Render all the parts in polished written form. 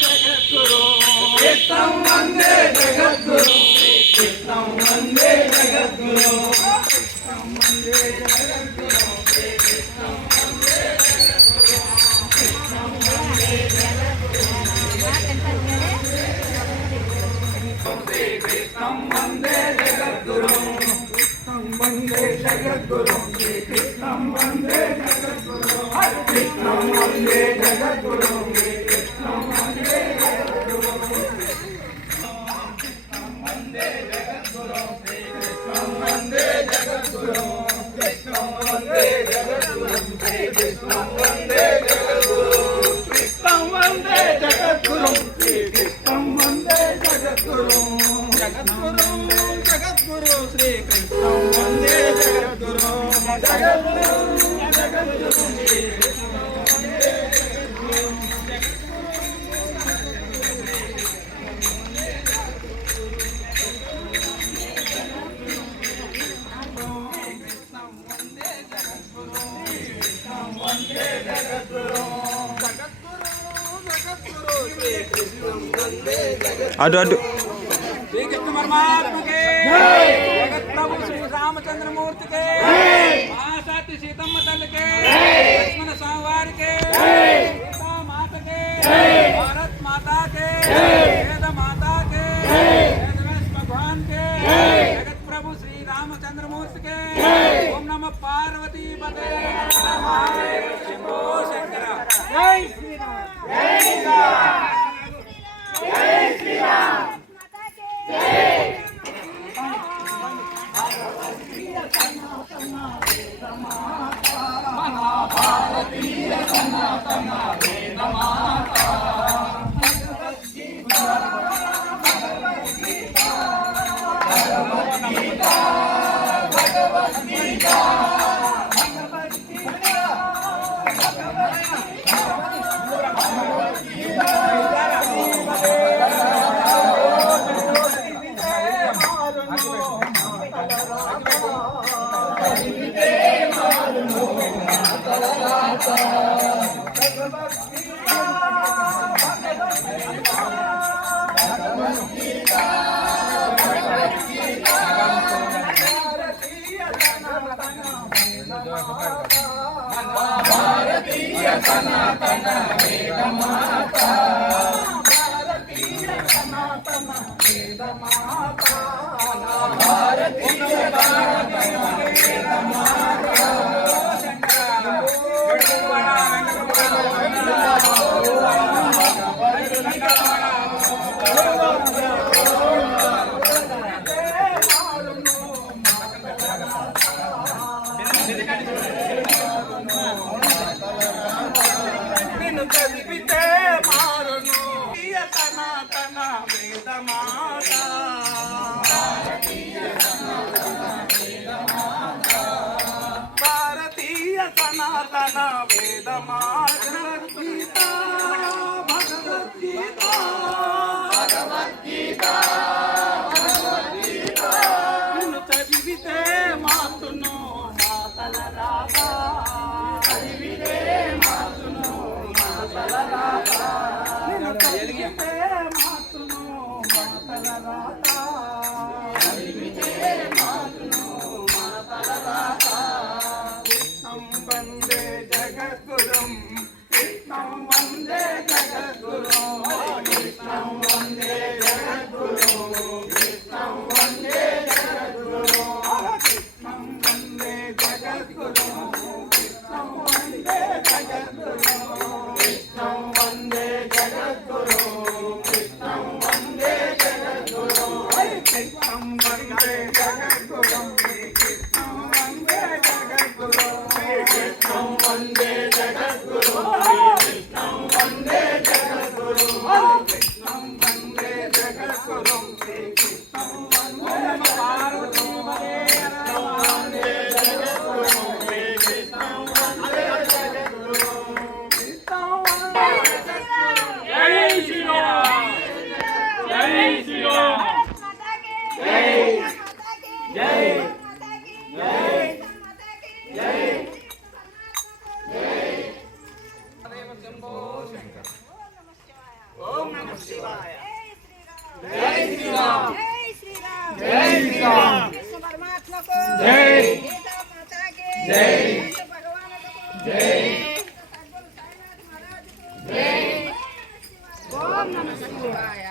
జగద్గురు కృష్ణం వందే జగద్గురు కృష్ణం వందే జగద్గురు కృష్ణం వందే జగద్గురు కృష్ణం వందే జగద్గురు కృష్ణం వందే జగద్గురు కృష్ణం వందే జగద్గురు కృష్ణం వందే జగద్గురు కృష్ణం వందే జగద్గురు కృష్ణం వందే జగద్గురు కృష్ణం వందే జగద్గురు కృష్ణం వందే జగద్గురు కృష్ణం వందే జగద్గురు కృష్ణం వందే జగద్గురు కృష్ణం వందే జగద్గురు కృష్ణం వందే జగద్గురు కృష్ణం వందే జగద్గురు జగద్గురు జగద్గురు శ్రీ కృష్ణం వందే జగద్గురు జగద్గురు జగద్గురు శ్రీ కృష్ణం వందే జగద్గురు అటు అటు श्री कृष्ण परमात्मा के जगत प्रभु श्री रामचंद्र मूर्ति के महासाती सीतम्मा तल के लक्ष्मण संवार के सीता माता के भारत माता के वेद माता के वेदव्यास भगवान के जगत प्रभु श्री रामचंद्र मूर्ति के ओम नमः पार्वती पते शंभो शंकर जय श्री राम जय श्री राम जय श्री राम भारतीय सनातन वेद माता भगवत गीता भगवत गीता भारतीय सनातन वेद माता भारतीय सनातन वेद माता भारतीय सनातन वेद माता చదివితే మారును సనాతన వేద మాత భారతీయ సనాతన వేద మాత గీతా భగవద్గీత భగవద్గీత భగవద్గీత నిన్ను చదివితే మాతును మాతల రాగా చదివితే మాతును మాతల రాగా నిన్ను చదివితే మాతును మాతల రాగా చదివితే మాతును మాతల రాగా కృష్ణం వందే జగద్గురుం కృష్ణం వందే జగద్గురుం కృష్ణం వందే జగద్గురుం కృష్ణం వందే జగద్గురుం కృష్ణం వందే జగద్గురుం కృష్ణం వందే జగద్గురుం కృష్ణం వందే జగద్గురుం కృష్ణం వందే జగద్గురుం కృష్ణం వందే జగద్గురుం కృష్ణం వందే జగద్గురుం కృష్ణం వందే జగద్గురుం కృష్ణం వందే జగద్గురుం కృష్ణం వందే జగద్గురుం కృష్ణం వందే పార్వతీ కృష్ణం వందే జగద్గురుం కృష్ణం వందే జగద్గురుం కృష్ణం వందే జై శ్రీరామ్ జై శ్రీరామ్ జై జై జై జై ఓం నమః శివాయ. జై శ్రీరామ్ జై శ్రీరామ్ జై శ్రీరామ్ కృష్ణ పరమాత్మకు జై గీతా మాతాకి జై భగవానుకు జై సద్గురు సాయినాథ్ మహారాజుకు జై ఓం నమః శివాయ.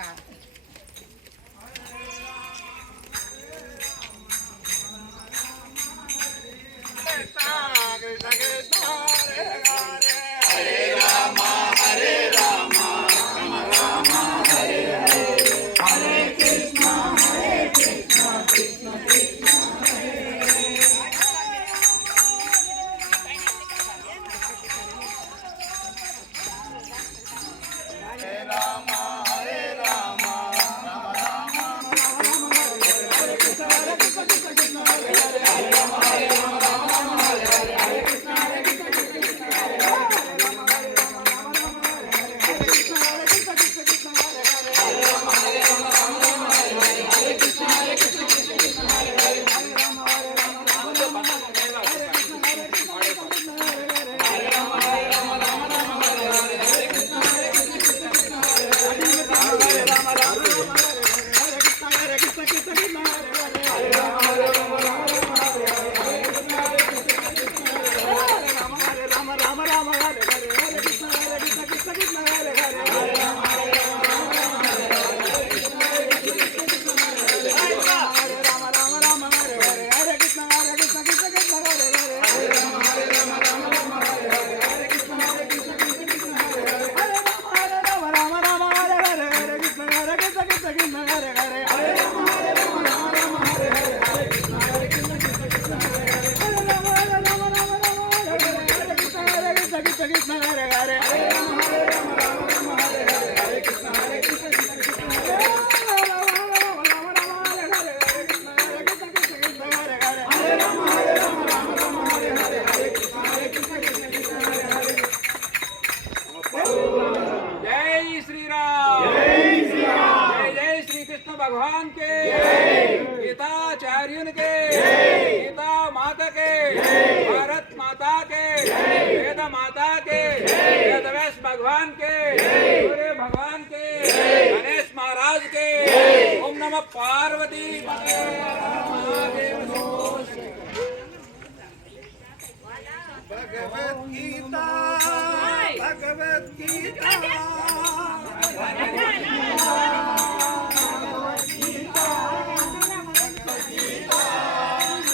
जय श्री राम जय जय श्री कृष्ण भगवान के गीताचार्युन के गीता माता के भारत माता के वेद माता के वेदव्यास भगवान के सूर्य भगवान के गणेश महाराज के ओम नमः पार्वती महादेव भगवद्गीता भगवद्गीता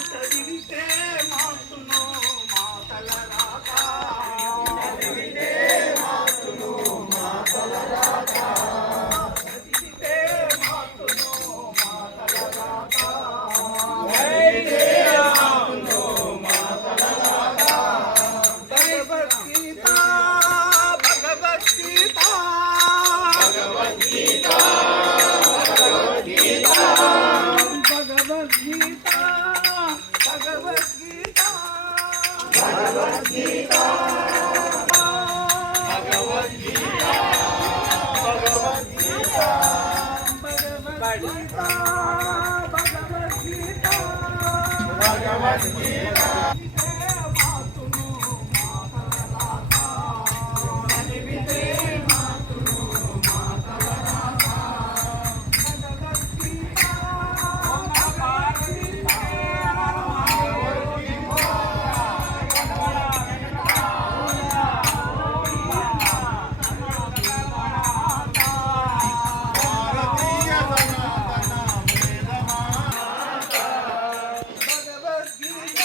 చదివితే మాతును మాతల రాత చదివితే మాతును మాతల రాత చదివితే మాతును మాతల రాత చదివితే మాతును మాతల రాత భగవద్గీతా భగవద్గీతా భగవద్గీతా భగవద్గీతా భగవద్గీతా భగవద్గీతా భగవద్గీతా భగవద్గీతా భగవద్గీతా భగవద్గీతా భగవద్గీతా మాతును చదివితే మాతును మాతల రాత భగవద్గీత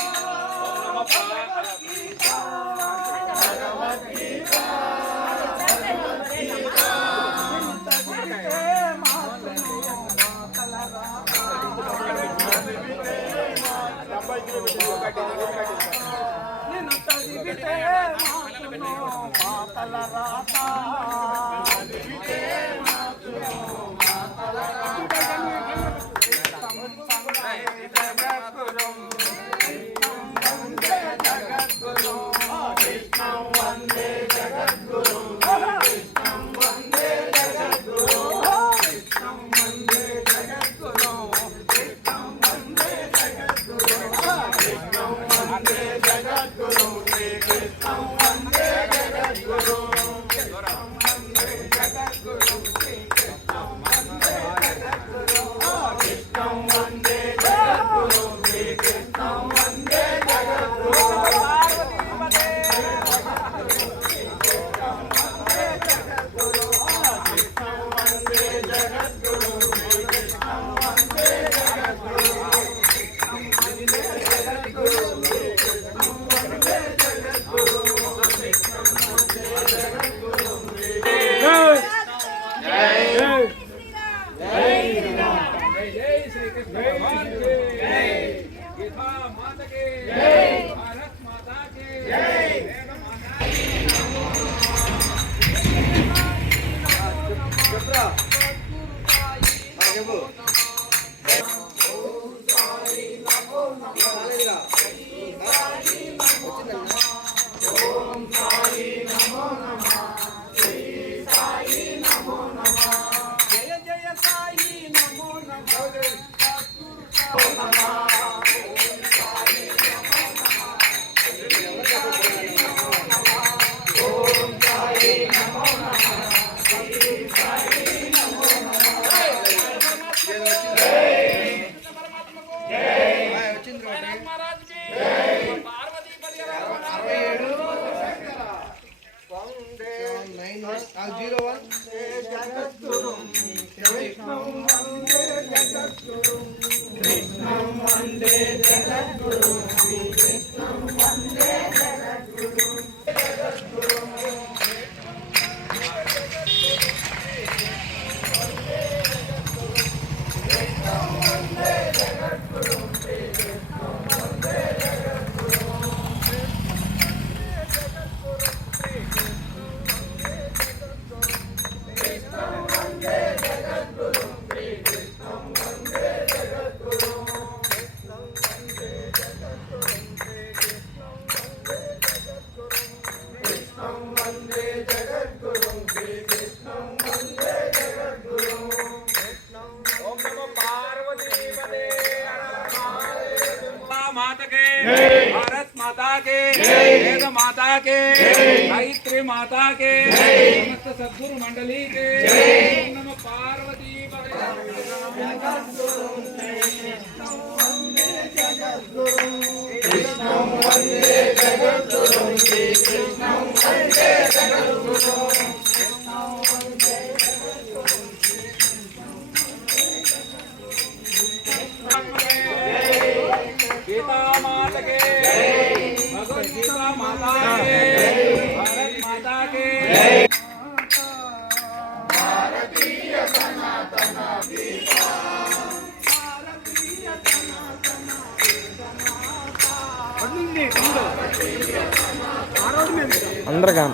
నిన్ను చదివితే మాతును మాతల రాత చదివితే మాతును మాతల రాత జగద్గురుం వందే జగద్గురుం కృష్ణం వందే జగద్గురుం కృష్ణం వందే జగద్గురుం కృష్ణం వందే జగద్గురుం కృష్ణం వందే జగద్గురుం కృష్ణం వందే జగద్గురుం శ్రీ కృష్ణం వందే జగద్గురుం కృష్ణం వందే జగద్గురుం 901 జగద్గురుం కృష్ణం వందే జగద్గురుం కృష్ణం వందే జగద్గురుం కృష్ణం వందే జగద్గురుం జగద్గురుం भारत माता के वेद माता के गायत्री माता के समस्त सद्गुरु मंडली के नमः पार्वती कृष्णं वन्दे जगद्गुरुं कृष्णं वन्दे जगद्गुरुं गीता माता के भगवत गीता माता के भारत माता के भारतीय सनातन गीता అందరికీ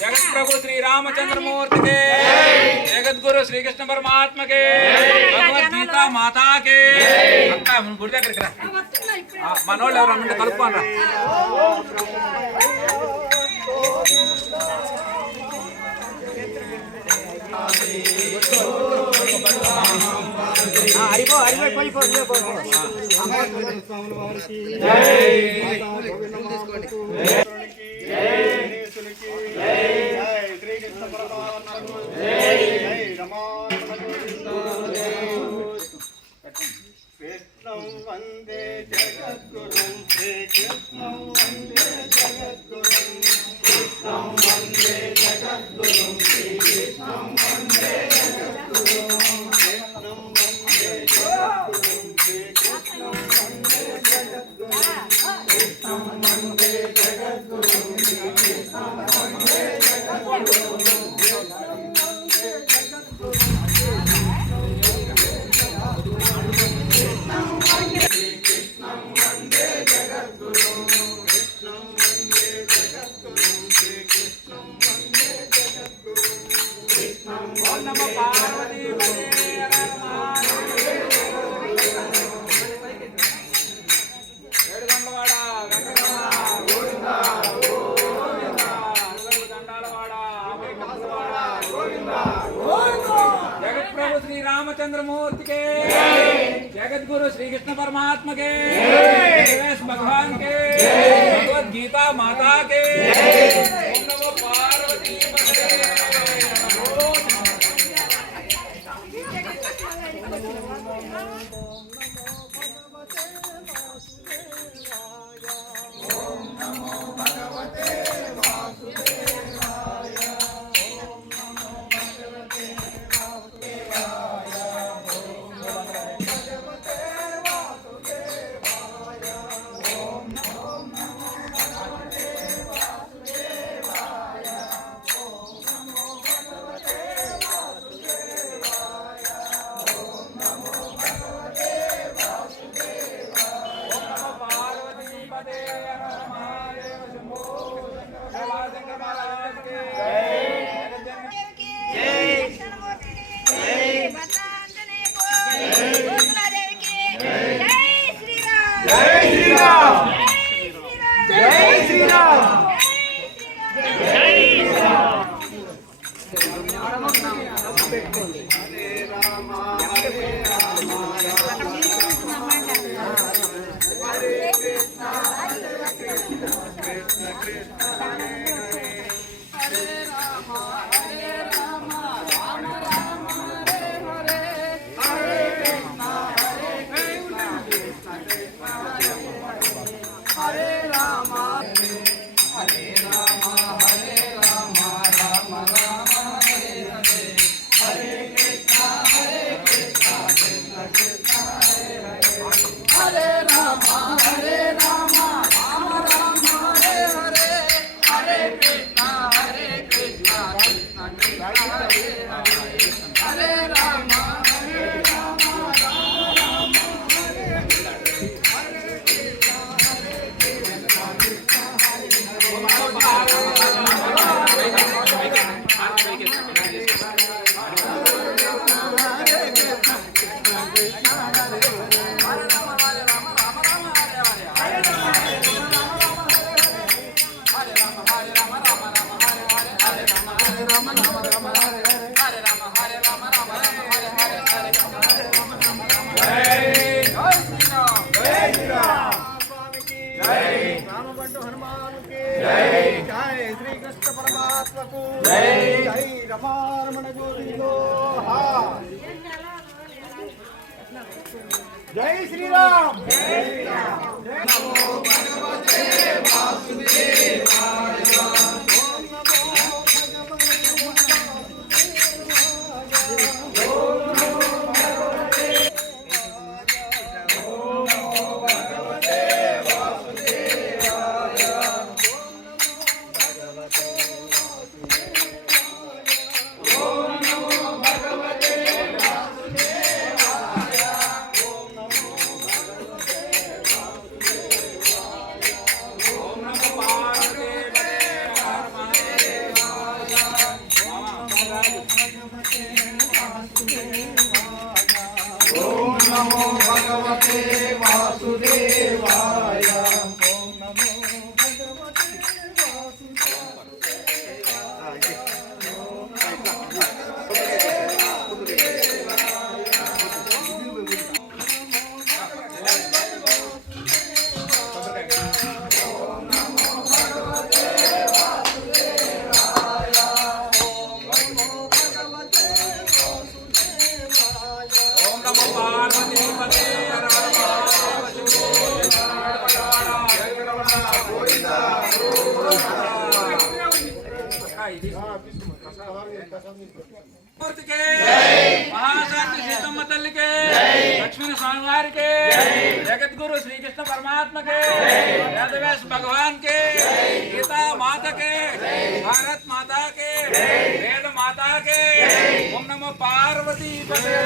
जगत प्रभु श्री रामचंद्र मूर्ति के जगत गुरु श्री कृष्ण परमात्मा के भगवत गीता माता के गुడి దగ్గరికి రా మనోళ్ళు ఎవరన్నా కలుపుకోనరా హరిపో హరిపో జై ఓం నమో పార్వతీ పదే ఏడుగొండవాడ వెంకటరమణ గోవింద గోవింద అరుగడు దండాలవాడ ఆపేకములవాడ గోవింద గోవింద జగత్ప్రభు శ్రీ రామచంద్రమూర్తికే जगतगुरु श्री कृष्ण परमात्मा के भगवान के भगवत गीता माता के ओम नमो पार्वती पते श्री कृष्ण परमात्मा को जय रमारमण गोविंदो जय श्री राम जय श्री राम नमो भगवते वासुदेवाय नमो भगवते वासुदेवाय ओम नमो भगवते ओम नमो पार्वती पते हर हर మూర్తికే మహాశాంతి సీతమ్మ తల్లికే లక్ష్మణ స్వామి వారికి జగద్గురు శ్రీకృష్ణ పరమాత్మకే వేదవ్యాस भगवान के गीता माता के भारत माता के वेद माता के ओम नमो पार्वती पते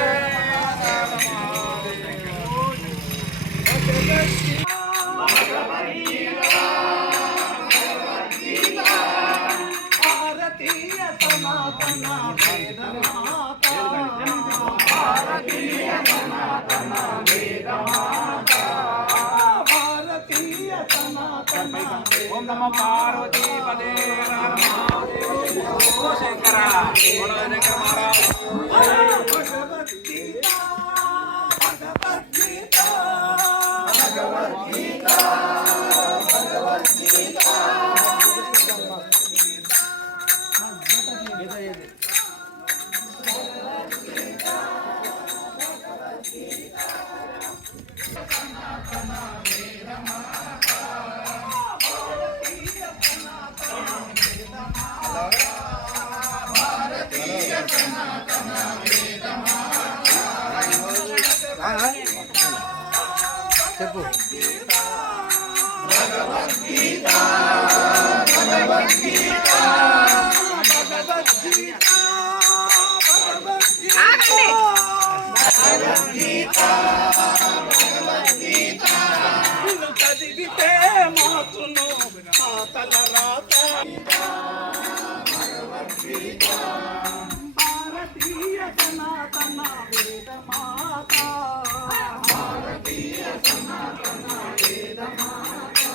भारतीय सनातन वेद माता भारतीय सनातन वेद माता भारतीय सनातन ओम नमो पार्वती पते शंकर महाराज भगवत गीता भगवत गीता भगवत गीता भगवत गीता చెప్పు भगवद्गीता भगवद्गीता भगवद्गीता भगवद्गीता भगवद्गीता चदिविते मातुनु मातल रात भगवद्गीता भारतीय सनातन वेद माता भारतीय सनातन वेद माता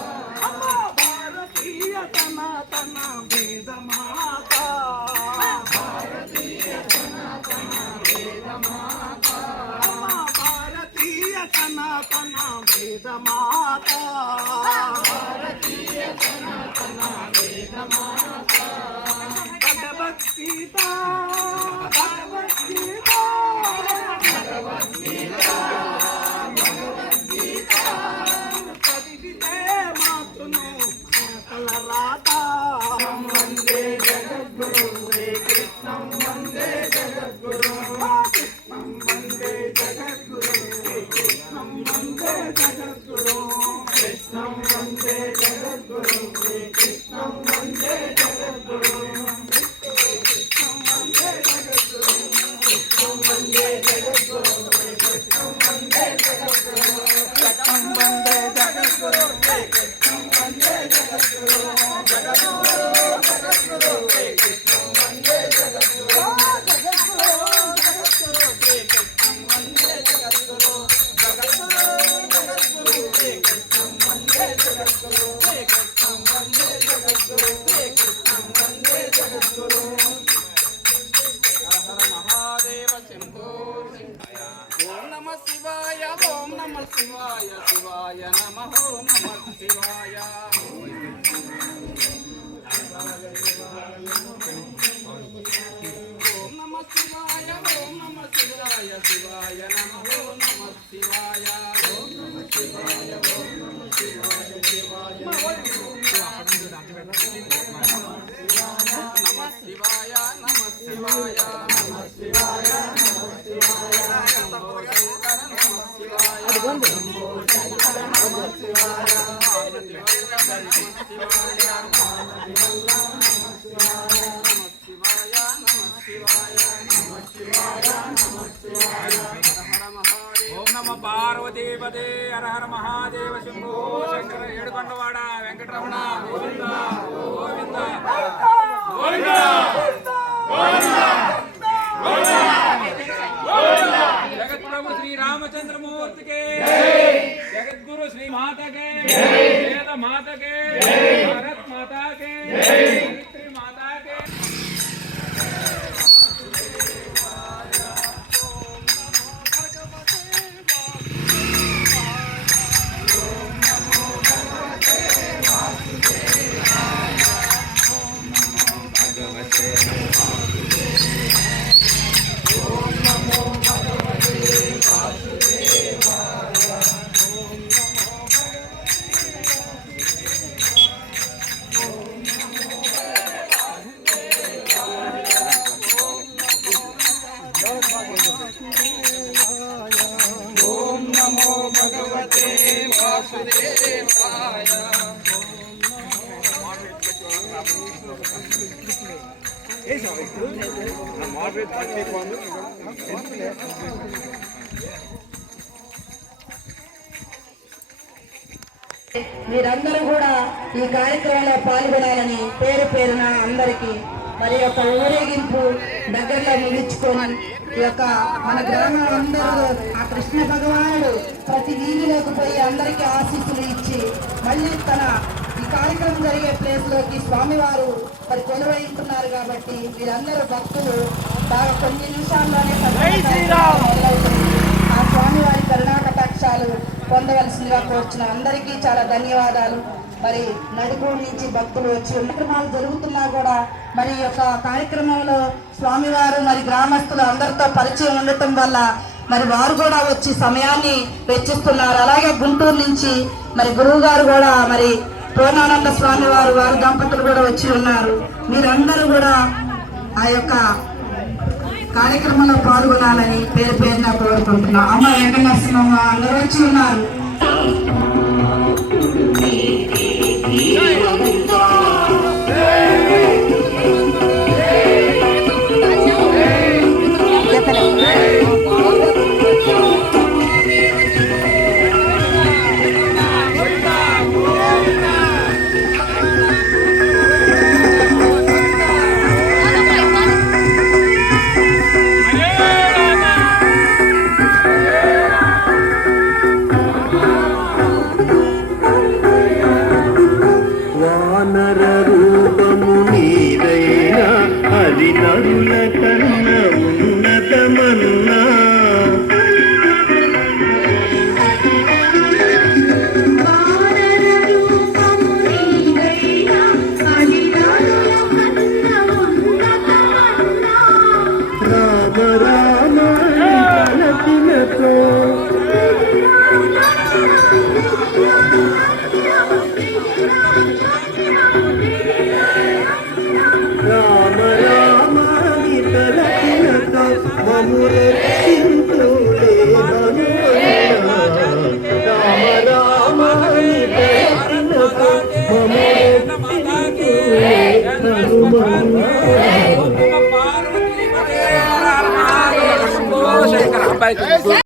अम्मा भारतीय सनातन वेद माता भारतीय सनातन वेद माता अम्मा भारतीय सनातन वेद माता भारतीय सनातन वेद माता भगवद्गीता भगवद्गीता भगवद्गीता भगवद्गीता चदिविते मातुनु मातल राता वंदे जगद्गुरु कृष्णं वंदे जगद्गुरु कृष्णं वंदे जगद्गुरु कृष्णं वंदे जगद्गुरु कृष्णं वंदे जगद्गुरु कृष्णं वंदे जगद्गुरु ओम नमः शिवाय शिवाय नमः ओम नमः शिवाय ओम नमः शिवाय शिवाय नमः ओम नमः शिवाय ओम नमः शिवाय शिवाय नमः शिवाय नमः शिवाय नमः शिवाय ओम नमो पार्वती पते हर हर महादेव शंभो शंकर ఏడుకొండవాడ వెంకటరమణ గోవింద గోవింద గోవింద जगत प्रभु श्री रामचंद्र मूर्ति के जगत गुरु श्री माता के वेद माता के भारत माता के माता के వాసుదేవాయ. మీరందరూ కూడా ఈ కార్యక్రమంలో పాల్గొనాలని పేరు పేరున అందరికీ మరి యొక్క ఊరేగింపు దగ్గరలో ముగించుకొని ఈ యొక్క మన గ్రామం అందరూ ఆ కృష్ణ భగవానుడు ప్రతి వీధిలోకి పోయి అందరికీ ఆశీస్సులు ఇచ్చి మళ్ళీ తన ఈ కార్యక్రమం జరిగే ప్లేస్ లోకి స్వామివారు మరి కొలువైతున్నారు కాబట్టి వీరందరూ భక్తులు బాగా కొన్ని నిమిషాల్లోనే మొదలవుతుంది. ఆ స్వామివారి కరుణా కటాక్షాలు పొందవలసిందిగా కోరుచున్న అందరికీ చాలా ధన్యవాదాలు. మరి నడుపూరు నుంచి భక్తులు వచ్చి కార్యక్రమాలు జరుగుతున్నా కూడా మరి ఈ యొక్క కార్యక్రమంలో స్వామివారు మరి గ్రామస్తులు అందరితో పరిచయం ఉండటం వల్ల మరి వారు కూడా వచ్చి సమయాన్ని వెచ్చిస్తున్నారు. అలాగే గుంటూరు నుంచి మరి గురువు గారు కూడా మరి పూర్ణానంద స్వామి వారి దంపతులు కూడా వచ్చి ఉన్నారు. మీరందరూ కూడా ఆ యొక్క కార్యక్రమంలో పాల్గొనాలని పేరు పేరున కోరుకుంటున్నాం. అమ్మ వెంకటనరసింహమ్మ అందరూ వచ్చి ఉన్నారు. వానర రూపము నీదైనా అది నరుల కన్న ఉన్నతమన్నా రామ రామ పలకినతో రామ రామ పలకినతో మమ్ముల చింతులే రామ రామ పలకినతో మమ్ముల పార్వతీ